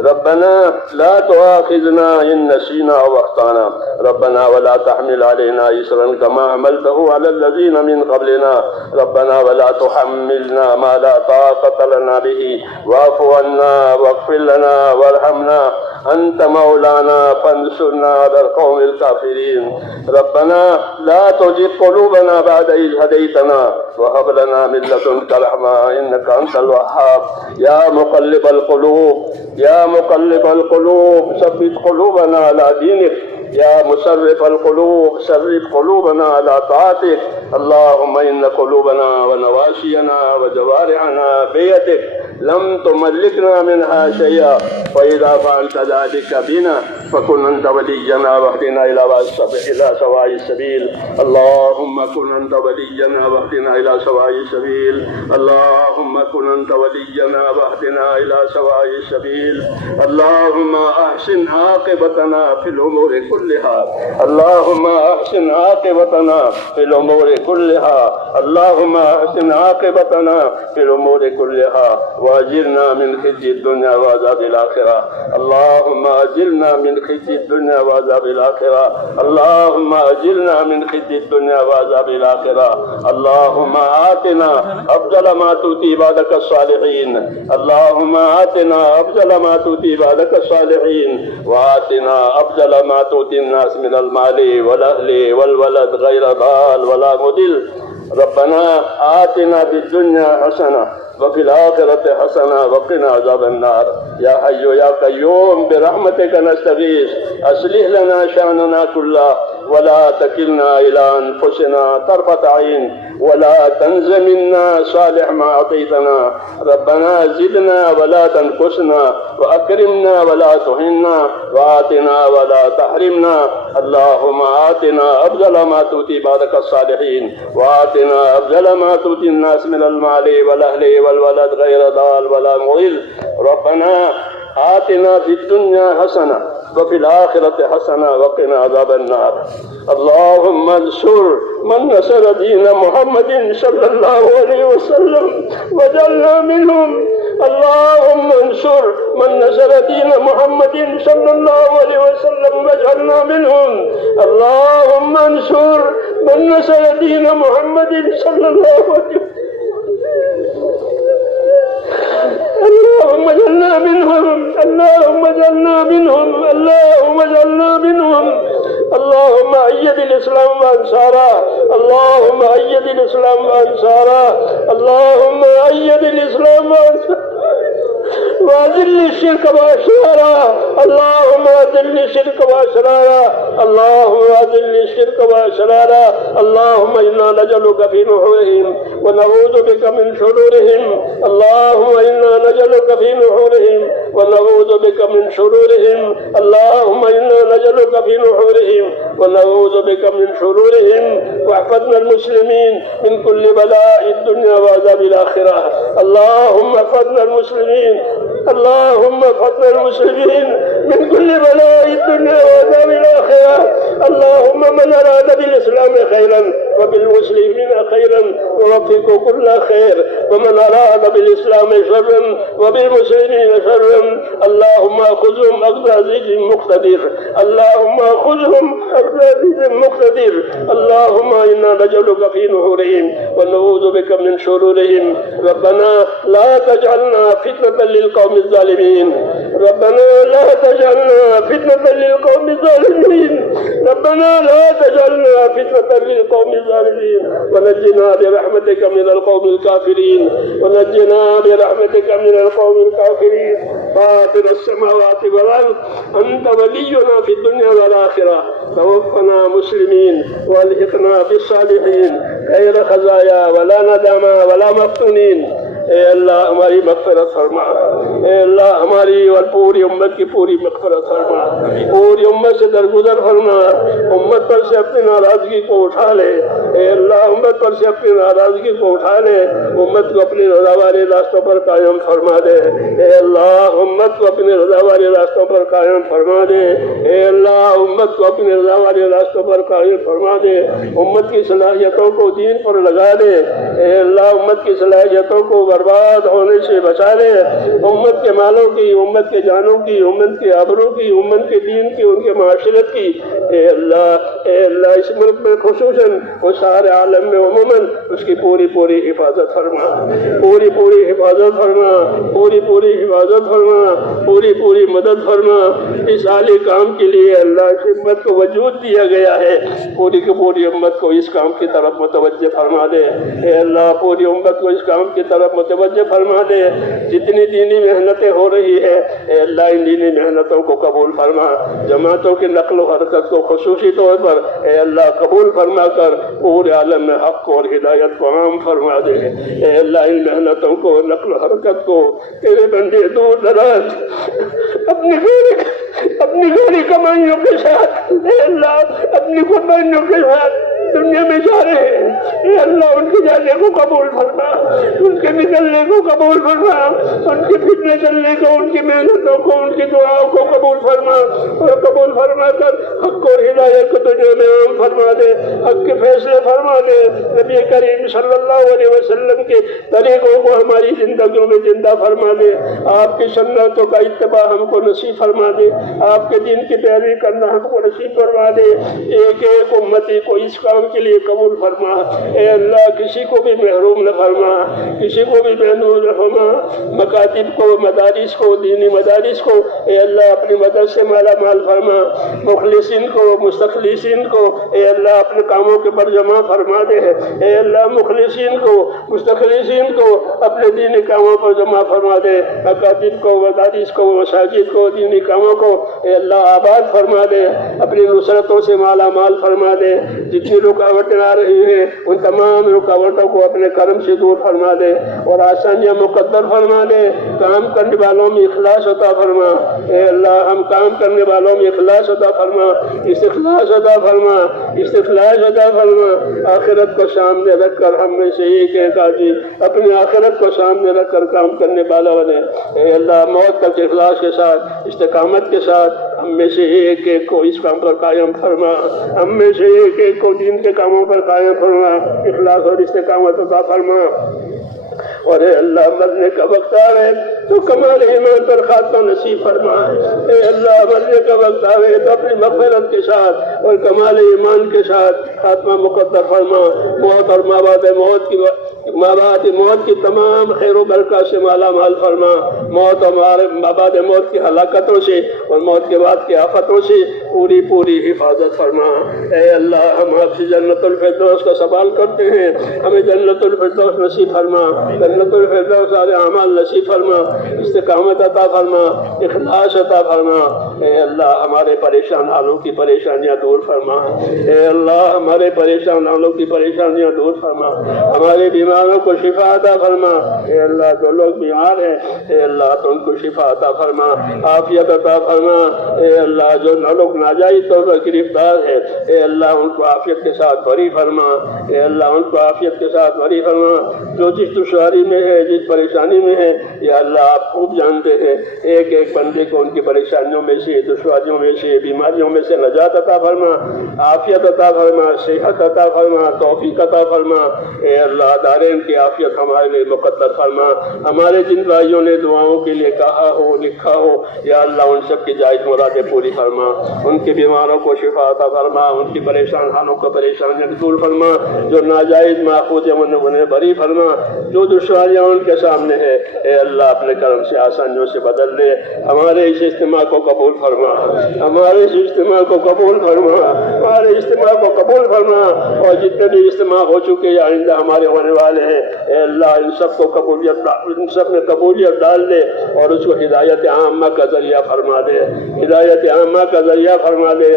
ربنا لا تؤاخذنا إن نسينا أو أخطأنا ربنا ولا تحمل علينا إصرا كما حملته على الذين من قبلنا ربنا ولا تحملنا ما لا طاقة لنا به واعف عنا واغفر لنا وارحمنا أنت مولانا فانصرنا على القوم الكافرين ربنا لا تزغ قلوبنا بعد إذ هديتنا وهب لنا من لدنك رحمة إنك أنت الوهاب يا مقلب القلوب ثبت قلوبنا على دينك يا مسرف القلوب صرف قلوبنا على طاعتك اللهم إن قلوبنا ونواسينا وجوارحنا بيدك لم تملكنا منها شيئا فإذا فعلت ذلك بنا فكن أنت ولينا واهدنا إلى سواء السبيل اللهم كن أنت ولينا واهدنا إلى سواء السبيل اللهم كن أنت ولينا واهدنا إلى سواء السبيل اللهم أحسن عاقبتنا في الأمور كلها اللهم أحسن عاقبتنا في الأمور كلها اللهم أحسن عاقبتنا في الأمور كلها وأجرنا من خزي الدنيا وعذاب الآخرة اللهم أجرنا من خزي الدنيا وعذاب الآخرة اللهم أجرنا من خزي الدنيا وعذاب الآخرة اللهم آتنا أفضل ما تؤتي عبادك الصالحين اللهم آتنا أفضل ما تؤتي عبادك الصالحين وآتنا أفضل ما تؤتي الناس من المال والأهل والولد غير ضال ولا مضل ربنا آتنا في الدنيا حسنة وفي الآخرة حسنة وقنا عذاب النار يا حي يا قيوم برحمتك نستغيث أصلح لنا شأننا كله ولا تكلنا إلى أنفسنا طرفة عين ولا تنز منا صالح ما أعطيتنا ربنا زدنا ولا تنقصنا وأكرمنا ولا تهنا وآتنا ولا تحرمنا اللهم آتنا أفضل ما تؤتي عبادك الصالحين وآتنا أفضل ما تؤتي الناس من المال والأهل والولد غير ضال ولا مضل ربنا آتنا في الدنيا حسنة وفي الآخرة حسنة وقنا عذاب النار اللهم انصر من نصر دين محمد صلى الله عليه وسلم واجعلنا منهم اللهم انصر من نصر دين محمد صلى الله عليه وسلم واجعلنا منهم اللهم انصر من نصر دين محمد صلى الله عليه وسلم اللهم اجعلنا منهم اللهم اجعلنا منهم اللهم اجعلنا منهم اللهم أيد الإسلام وأنصاره اللهم أيد الإسلام وأنصاره اللهم أيد الإسلام وأنصاره وأذل الشرك وأشراره اللهم أذل الشرك وأشراره اللهم أذل الشرك وأشراره اللهم إنا نجعلك في نحورهم ونعوذ بك من شرورهم اللهم إنا نجعلك في نحورهم ونعوذ بك من شرورهم اللهم إنا نجعلك في نحورهم ونعوذ بك من شرورهم واحفظنا المسلمين من كل بلاء الدنيا وعذاب الآخرة اللهم احفظنا المسلمين اللهم احفظنا المسلمين من كل بلاء الدنيا وعذاب الآخرة اللهم من أراد بالإسلام خيرا وبالمسلمين خيرا ووفقه كل خير ومن أراد بالإسلام شرا وبالمسلمين شرا اللهم أخذهم أخذ عزيز مقتدر اللهم أخذهم أخذ عزيز مقتدر اللهم إنا نجعلك في نحورهم ونعوذ بك من شرورهم ربنا لا تجعلنا فتنة للقوم الظالمين ربنا لا تجعلنا فتنة للقوم الظالمين ربنا لا تجعلنا فتنة للقوم الظالمين ونجنا برحمتك من القوم الكافرين ونجنا برحمتك من القوم الكافرين فاطر السماوات والأرض أنت ولينا في الدنيا والآخرة توفنا مسلمين والحقنا بالصالحين غير خزايا ولا ندامة ولا مفتونين اے اللہ ہماری مغفرت فرما اے اللہ ہماری اور پوری امت کی پوری مغفرت فرما پوری امت سے درگزر فرما امت پر سے اپنی ناراضگی کو اٹھا لے اے اللہ امت پر سے اپنی ناراضگی کو اٹھا لے امت کو اپنی رضا والے راستوں پر قائم فرما دے اے اللہ امت کو اپنی رضا والے راستوں پر قائم فرما دے اے اللہ امت کو اپنی رضا والے راستوں پر قائم فرما دے امت کی صلاحیتوں کو دین پر لگا دے اے اللہ امت کی صلاحیتوں کو برباد ہونے سے بچا لے، امت کے مالوں کی، امت کے جانوں کی، امت کے آبروں کی، امت کے دین کی، ان کے معاشرت کی، اے اللہ اس ملک میں خصوصاً اور سارے عالم میں عموماً اس کی پوری پوری حفاظت فرما، پوری پوری حفاظت فرما، پوری پوری حفاظت فرما، پوری پوری مدد فرما۔ اس عالی کام کے لیے اللہ اس امت کو وجود دیا گیا ہے، پوری کی پوری امت کو اس کام کی طرف متوجہ فرما دے۔ اے اللہ پوری امت کو اس کام کی طرف متوجہ فرما دے۔ جتنی دینی محنتیں ہو رہی ہے اے اللہ ان دینی محنتوں کو قبول فرما، جماعتوں کی نقل و حرکت کو خصوصی طور پر اے اللہ قبول فرما کر پورے عالم میں حق اور ہدایت کو عام فرما دے۔ اے اللہ ان محنتوں کو، نقل و حرکت کو تیرے بندے دور دراز اپنی گھری کمائیوں کے ساتھ اے اللہ اپنی قربانیوں کے ساتھ دنیا میں جا رہے ہیں، اے اللہ ان کے جانے کو قبول فرما، ان کے نکلنے کو قبول فرما، ان کے فتنے چلنے کو، ان کی محنتوں کو، ان کی دعاؤں کو قبول فرما، اور قبول فرما کر حق اور ہدایت کو دنیا میں عام فرما دے، حق کے فیصلے فرما دے۔ نبی کریم صلی اللہ علیہ وسلم کے طریقوں کو ہماری زندگیوں میں زندہ فرما دے، آپ کی سنتوں کا اتباع ہم کو نصیب فرما دے، آپ کے دین کی پیروی کرنا ہم کو نصیب فرما دے۔ ایک ایک امتی کو اس کام کے لیے قبول فرما، اے اللہ کسی کو بھی محروم نہ فرما، کسی کو بھی محروم نہ فرما۔ مکاتب کو، مدارس کو، دینی مدارس کو اے اللہ اپنی مدد سے مالا مال فرما، مخلصین کو، مستخلصین کو اے اللہ اپنے کاموں کے پر جمع فرما دے، اے اللہ مخلصین کو، مستخلصین کو اپنے دینی کاموں پر جمع فرما دے، مکاتب کو، مدارس کو، مساجد کو، دینی کاموں کو اے اللہ آباد فرما دے، اپنی نصرتوں سے مالا مال فرما دے۔ جتنی رکاوٹیں آ رہی ہیں ان تمام رکاوٹوں کو اپنے کرم سے دور فرما دے اور آسانیاں مقدر فرما دے۔ کام کرنے والوں میں اخلاص عطا فرما، اے اللہ ہم کام کرنے والوں میں اخلاص عطا فرما، استخلاص عطا فرما، استخلاص عطا فرما۔ آخرت کو سامنے رکھ کر ہم میں سے ایک ایک آدمی اپنی آخرت کو سامنے رکھ کر کام کرنے والا بنے۔ اے اللہ موت تک اخلاص کے ساتھ، استقامت کے ساتھ ہم میں سے ایک ایک کو اس کام پر قائم فرما، ہم میں سے ایک ایک کو دین کے کاموں پر قائم فرما، اخلاص اور استقامت عطا فرما۔ اور اے اللہ مرنے کا وقت آ رہے تو کمال ایمان پر خاتمہ نصیب فرما، اے اللہ مرنے کا وقت آ رہے تو اپنی مغفرت کے ساتھ اور کمال ایمان کے ساتھ خاتمہ مقدر فرما۔ موت اور ماں بعد موت کی تمام خیر و برکات سے مالا مال فرما، موت اور ماں بعد موت کی ہلاکتوں سے اور موت کے بعد کی آفتوں سے پوری پوری حفاظت فرما۔ اے اللہ ہم آپ سے جنت الفردوس کا سوال کرتے ہیں، ہمیں جنت الفردوس نصیب فرما، جنت الفردوس والے اعمال نصیب فرما، استقامت عطا فرما، اخلاص عطا فرما۔ اے اللہ ہمارے پریشان حالوں کی پریشانیاں دور فرما، اے اللہ ہمارے پریشان حالوں کی پریشانیاں دور فرما، ہمارے بیماروں کو شفا عطا فرما۔ اے اللہ جو لوگ بیمار ہیں اے اللہ تو ان کو شفا عطا فرما، عافیت عطا فرما۔ اے اللہ جو لوگ ناجائز طور پر گرفتار ہے اے اللہ ان کو عافیت کے ساتھ بری فرما، اے اللہ ان کو عافیت کے ساتھ بری فرما۔ جو جس دشواری میں ہے، جس پریشانی میں ہے یا اللہ آپ خوب جانتے ہیں، ایک ایک بندے کو ان کی پریشانیوں میں سے، دشواریوں میں سے، بیماریوں میں سے نجات عطا فرما، عافیت عطا فرما، صحت عطا فرما، توفیق عطا فرما۔ اے اللہ دارین کی عافیت ہمارے لیے مقدر فرما۔ ہمارے جن بھائیوں نے دعاؤں کے لیے کہا ہو، لکھا ہو یا اللہ ان سب کی جائز مرادیں پوری فرما، ان کے بیماروں کو شفا عطا فرما، ان کی پریشان حالوں کو پریشانیاں دور فرما، جو ناجائز ماخوذ ہیں انہیں بری فرما، جو دشواریاں ان کے سامنے ہے اے اللہ اپنے کرم سے آسانیوں سے بدل دے۔ ہمارے اس اجتماع کو قبول فرما، ہمارے اس اجتماع کو قبول فرما، ہمارے اجتماع کو قبول فرما، اور جتنے بھی اجتماع ہو چکے یا آئندہ ہمارے ہونے والے ہیں اے اللہ ان سب کو ان سب میں قبولیت ڈال دے اور اس کو ہدایت عامہ کا ذریعہ فرما دے، ہدایت عامہ کا ذریعہ فرما دے،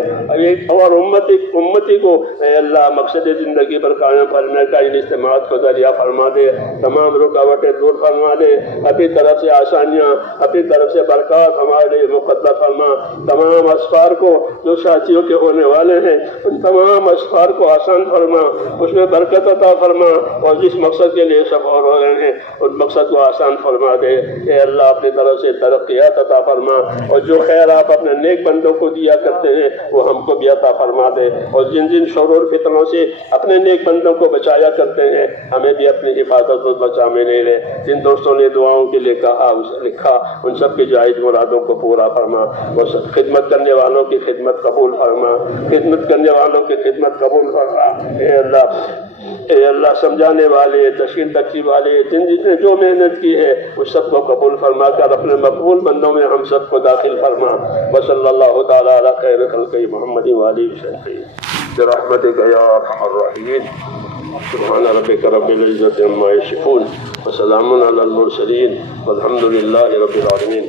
اور امتی کو اے اللہ مقصد زندگی پر قائم کرنے کا ان اجتماعات کو ذریعہ فرما دے، تمام رکاوٹیں دور فرما دے، اپنی طرف سے آسانیاں، اپنی طرف سے برکات ہمارے لیے مقدر فرما۔ فرما، تمام اسفار کو جو ساتھیوں کے ہونے والے ہیں ان تمام اسفار کو آسان فرما، اس میں برکت عطا فرما، اور جس مقصد کے لیے سفر ہو رہے ہیں اس مقصد کو آسان فرما دے۔ اے اللہ اپنی طرف سے ترقیات عطا فرما، اور جو خیر آپ اپنے نیک بندوں کو دیا کرتے ہیں وہ ہم کو بھی عطا فرما دے، اور جن جن شرور فتنوں سے اپنے نیک بندوں کو بچایا کرتے ہیں ہمیں بھی اپنی حفاظت و بچا میں لے لے۔ جن دوستوں نے دعاؤں کے لیے کہا لکھا ان سب کے جائز مرادوں کو پورا فرما، وہ خدمت کرنے والوں کی خدمت قبول فرما، خدمت کرنے والوں کی خدمت قبول فرما۔ اے اللہ سمجھانے والے، تشکیل تقسیم والے، جن نے جو محنت کی ہے اس سب کو قبول فرما کر اپنے مقبول بندوں میں ہم سب کو داخل فرما۔ وصلی اللہ تعالی علی خیر خلق محمد وآلہ وسلم برحمتک یا ارحم الراحمین۔ سبحان ربک رب العزۃ عما یصفون وسلام علی المرسلین والحمد للہ رب العالمین۔